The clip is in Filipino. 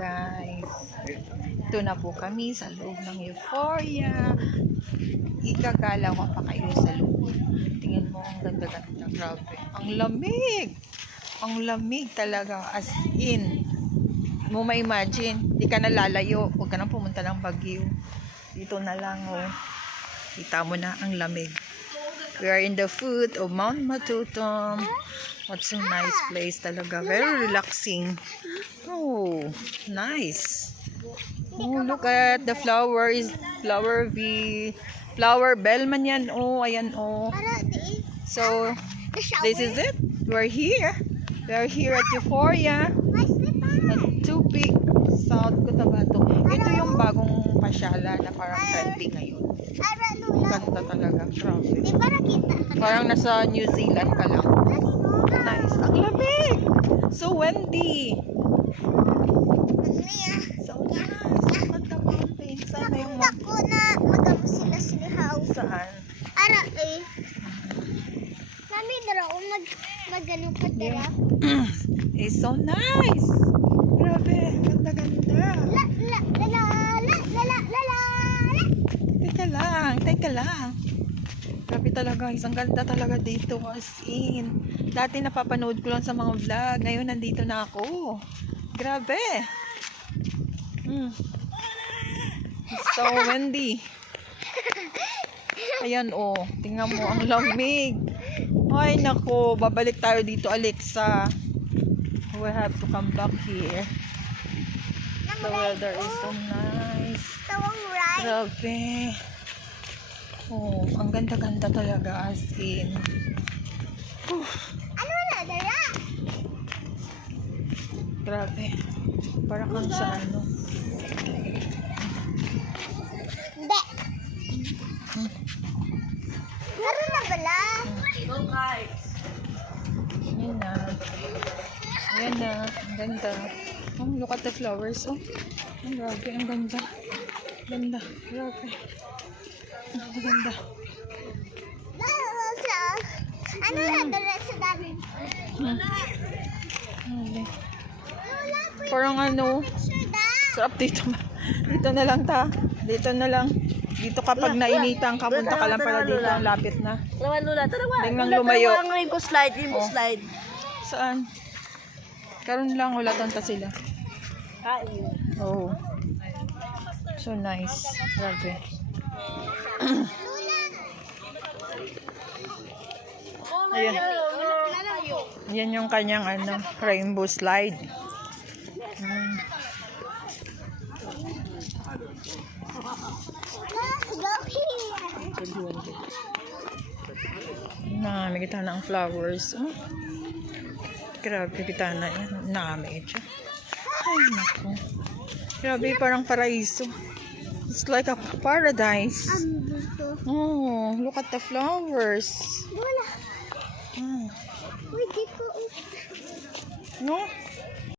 guys. Ito na po kami sa loob ng Euphoria. Igagala ko pa kayo sa loob. Tingnan mo, ang ganda-ganda. Grabe. Ang lamig. Ang lamig talaga. As in. Mo ma-imagine. Di ka nalalayo. Huwag ka nang pumunta ng Baguio. Dito na lang, oh. Kita mo na ang lamig. We are in the foot of Mount Matutom. What's a nice place talaga. Very relaxing. Oh, nice. Oh, look at the flowers. Flower bell man yan. Oh, ayan, oh. So, this is it. We're here. We are here at Euphoria. At Tupig, South Cotabato. Ito yung bagong pasyala na parang trending ngayon. Ganda talaga. Grabe. Parang nasa New Zealand ka lang. Nice. Ang lamig. So windy. So nice. At the mountain. Sana yung Ako na magamo sila silihaw. saan? Ara eh. Nami dara o magano pa dara. It's so nice. Grabe. Ganda-ganda. La la la la la la la la la. Teka lang. Grabe talaga. Isang ganda talaga dito. As in. Dati napapanood ko lang sa mga vlog. Ngayon nandito na ako. Grabe. It's so windy. Ayan, oh. Tingnan mo, ang lamig. Ay, nako. Babalik tayo dito, Alexa. We have to come back here. The weather is so nice. Tawang right. Grabe. Oh, ang ganda-ganda talaga, as in. Ano na dara? Grabe. Para kang sa ano. Hindi. Ano na bala? Ayan na. Ayan na. Ang ganda. Oh, look at the flowers. Oh, ang grabe. Ang ganda. Ganda. Grabe. Ang ganda. Ano na dara sa dami? Okay. Parang ano. Sarap dito. Dito na lang ta. Dito na lang. Dito kapag nainitan ka, punta ka lang pala dito. Ang lapit na. Lula, Tingnan lumayo. Ang slide, yung slide. Saan? Karon lang, ulatan pa sila. Oh. So nice. Grabe. Ayan. Yan yung kanyang ano, rainbow slide. Na, may kita na ang flowers. Oh. Grabe, kita na yan. Naamit siya. Ay, naku. Grabe, parang paraiso. It's like a paradise. Oh, look at the flowers. Wala. Mm. Uy, di ko. No?